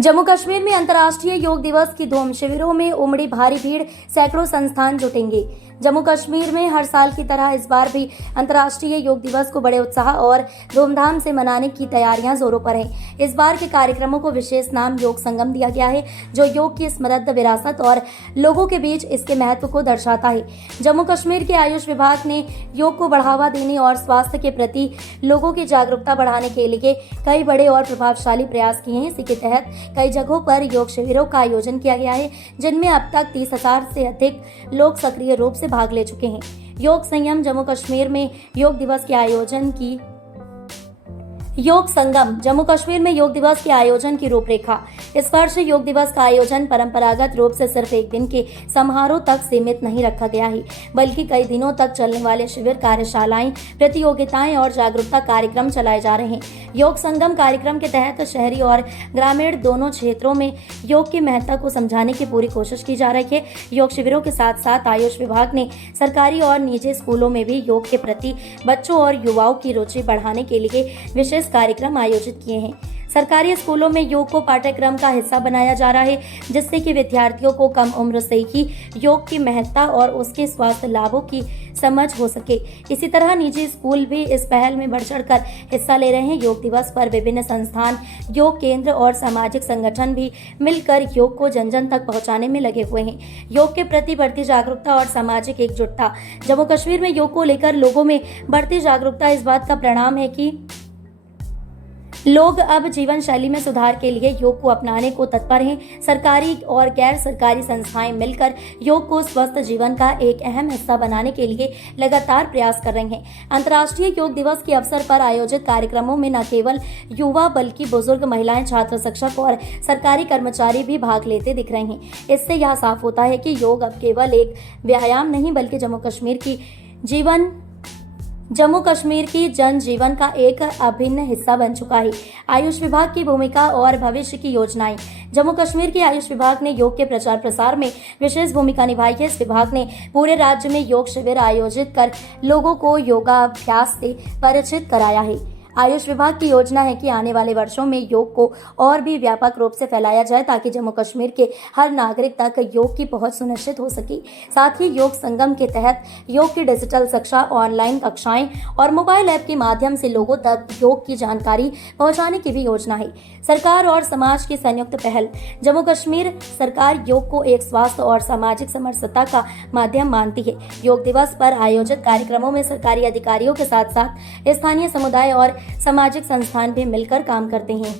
जम्मू कश्मीर में अंतर्राष्ट्रीय योग दिवस की धूम। शिविरों में उमड़ी भारी भीड़, सैकड़ों संस्थान जुटेंगे। जम्मू कश्मीर में हर साल की तरह इस बार भी अंतर्राष्ट्रीय योग दिवस को बड़े उत्साह और धूमधाम से मनाने की तैयारियां जोरों पर हैं। इस बार के कार्यक्रमों को विशेष नाम योग संगम दिया गया है, जो योग की समृद्ध विरासत और लोगों के बीच इसके महत्व को दर्शाता है। जम्मू कश्मीर के आयुष विभाग ने योग को बढ़ावा देने और स्वास्थ्य के प्रति लोगों की जागरूकता बढ़ाने के लिए कई बड़े और प्रभावशाली प्रयास किए हैं। इसी के तहत कई जगहों पर योग शिविरों का आयोजन किया गया है, जिनमें अब तक 30,000 से अधिक लोग सक्रिय रूप से भाग ले चुके हैं। योग संगम जम्मू कश्मीर में योग दिवस के आयोजन की रूपरेखा। इस वर्ष योग दिवस का आयोजन परंपरागत रूप से सिर्फ एक दिन के समारोह तक सीमित नहीं रखा गया है, बल्कि कई दिनों तक चलने वाले शिविर, कार्यशालाएं, प्रतियोगिताएं और जागरूकता कार्यक्रम चलाए जा रहे हैं। योग संगम कार्यक्रम के तहत शहरी और ग्रामीण दोनों क्षेत्रों में योग की महत्ता को समझाने की पूरी कोशिश की जा रही है। योग शिविरों के साथ साथ आयुष विभाग ने सरकारी और निजी स्कूलों में भी योग के प्रति बच्चों और युवाओं की रुचि बढ़ाने के लिए विशेष कार्यक्रम आयोजित किए हैं। सरकारी स्कूलों में योग को पाठ्यक्रम का हिस्सा बनाया जा रहा है, जिससे कि विद्यार्थियों को कम उम्र से ही योग की महत्ता और उसके स्वास्थ्य लाभों की समझ हो सके। इसी तरह निजी स्कूल भी इस पहल में बढ़ चढ़कर हिस्सा ले रहे हैं। योग दिवस पर विभिन्न संस्थान, योग केंद्र और सामाजिक संगठन भी मिलकर योग को जन जन तक पहुंचाने में लगे हुए हैं। योग के प्रति बढ़ती जागरूकता और सामाजिक एकजुटता। जम्मू कश्मीर में योग को लेकर लोगों में बढ़ती जागरूकता इस बात का परिणाम है कि लोग अब जीवन शैली में सुधार के लिए योग को अपनाने को तत्पर हैं। सरकारी और गैर सरकारी संस्थाएं मिलकर योग को स्वस्थ जीवन का एक अहम हिस्सा बनाने के लिए लगातार प्रयास कर रही हैं। अंतर्राष्ट्रीय योग दिवस के अवसर पर आयोजित कार्यक्रमों में न केवल युवा बल्कि बुजुर्ग, महिलाएं, छात्र, शिक्षक और सरकारी कर्मचारी भी भाग लेते दिख रहे हैं। इससे यह साफ होता है कि योग अब केवल एक व्यायाम नहीं बल्कि जम्मू कश्मीर की जनजीवन का एक अभिन्न हिस्सा बन चुका है। आयुष विभाग की भूमिका और भविष्य की योजनाएं। जम्मू कश्मीर के आयुष विभाग ने योग के प्रचार प्रसार में विशेष भूमिका निभाई है। इस विभाग ने पूरे राज्य में योग शिविर आयोजित कर लोगों को योगाभ्यास से परिचित कराया है। आयुष विभाग की योजना है कि आने वाले वर्षों में योग को और भी व्यापक रूप से फैलाया जाए, ताकि जम्मू कश्मीर के हर नागरिक तक योग की पहुंच सुनिश्चित हो सके। साथ ही योग संगम के तहत योग की डिजिटल शिक्षा, ऑनलाइन कक्षाएं और मोबाइल ऐप के माध्यम से लोगों तक योग की जानकारी पहुंचाने की भी योजना है। सरकार और समाज की संयुक्त पहल। जम्मू कश्मीर सरकार योग को एक स्वास्थ्य और सामाजिक समरसता का माध्यम मानती है। योग दिवस पर आयोजित कार्यक्रमों में सरकारी अधिकारियों के साथ साथ स्थानीय समुदाय और सामाजिक संस्थान भी मिलकर काम करते हैं।